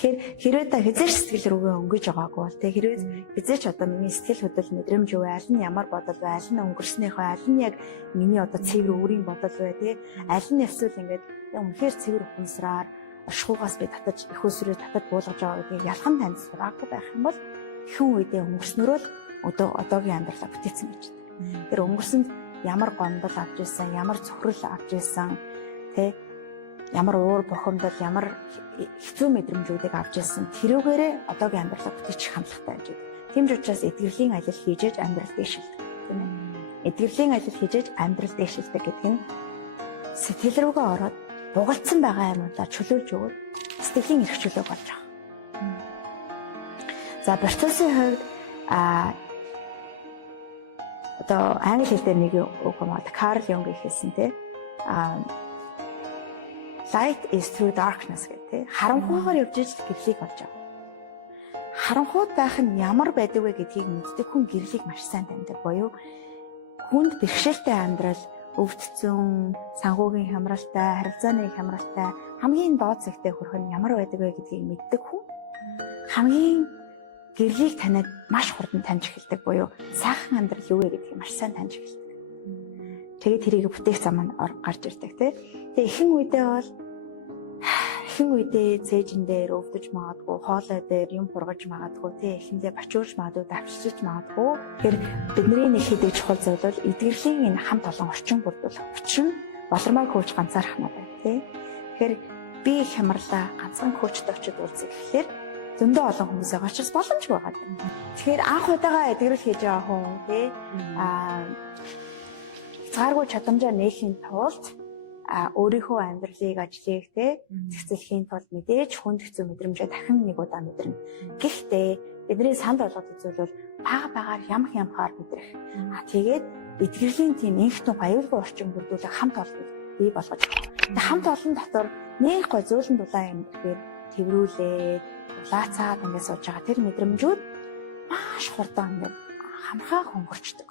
Тэгэхээр хэрвээ та хизээч сэтгэл рүүгээ өнгөж байгаагүй бол тэг хэрвээ хизээч одоо миний сэтгэл хөдлөл мэдрэмж юу вэ? Аль нь ямар бодол вэ? Аль нь өнгөрснөөхөө аль нь яг миний одоо цэвэр өөрийн бодол вэ? Тэг аль нь эсвэл ингээд үнэхээр цэвэр ухамсараар оршихугаас би татаж их усрээ татаж буулгаж байгаа гэдгийг ялхан танд сураагүй байх юм бол хэн үедээ өнгөрснөрөө л одоогийн амьдралаа бүтээсэн гэж байна. Тэр өнгөрсөнд ямар гомдол авч ирсэн, ямар цохрол авч ирсэн, тэг ямар уур бухимдал, ямар хэцүү мэдрэмжүүдийг авч ирсэн тэрүүгээрээ одоогийн амьдралаа бүтээчих хандлагатай байж байна. Тийм ч учраас эдгэрлийн ажил хийж амьдрал дэвшилдэг тийм ээ. Эдгэрлийн ажил хийж амьдрал дэвшилдэг гэдэг нь сэтгэл рүүгээ ороод бугалцсан байгаа юмудаа чөлөөлж өгөөд сэтгэлийн эрх чөлөө болж байгаа. За Бартолсын хувьд одоо англи хэл дээр нэг үг юм аа Карл Юнг хэлсэн те light is through darkness гэдэг. Харанхуйгаар явж ижил гэрлийг болж байгаа. Харанхуйд байх нь ямар байдаг вэ гэдгийг мэддэг хүн гэрлийг маш сайн таньдаг боيو. Хүнд бэрхшээлтэй амьдрал, өвдцөн, санхүүгийн хямралтай, харилцааны хямралтай, хамгийн доод зэгтээ хүрэх нь ямар байдаг вэ гэдгийг мэддэг хүн хамгийн гэрлийг таниад маш хурдан таньж эхэлдэг боيو. Сайхан амьдрал юу вэ гэдгийг маш сайн таньж эхэлдэг. Тэгээд тэрийг бүтээх зам нь гарч ирдэг тий. Тэгээ ихэнх үедээ цээжин дээр өвдөж магадгүй, хоолой дээр юм хургаж магадгүй тий. Эхэндээ бачуурж магадгүй, давчилж магадгүй. Тэгэхээр бидний нэг хэдэг чухал зүйл бол эдгэрлийн энэ хамт олон орчин бүрдүүлэх хүчин болормоор хөөж ганцаарх надад тий. Тэгэхээр би их хямрлаа ганцхан хөөчтэй очиж уулзах гэхлээр зөндөө олон хүмүүсээ очиж боломжгүй байгаа. Тэгэхээр анх удаага эдгэрэл хийж байгаа хүн тий цааргүй чадамжаа нээхийн тулд өөрийнхөө амьдралыг ажлыг те зохицуулахын тулд мэдээж хүнд хэцүү мэдрэмжээ дахин нэг удаа мэдэрнэ. Гэхдээ бидний санд болгоод үзвэл бол бага ямх ямхаар мэдрэх. Тэгээд эдгэрлийн тийм инхтэн аюулгүй орчин бүрдүүлэх хамт олон бий болгож байгаа. Хамт олон дотор нэг гой зөөлөн дулаан юм гэхээр тэрврүүлээд улаацаад ингээд сууж байгаа тэр мэдрэмжүүд маш хурдан ингээд хамхаа хөнгөрчдөг.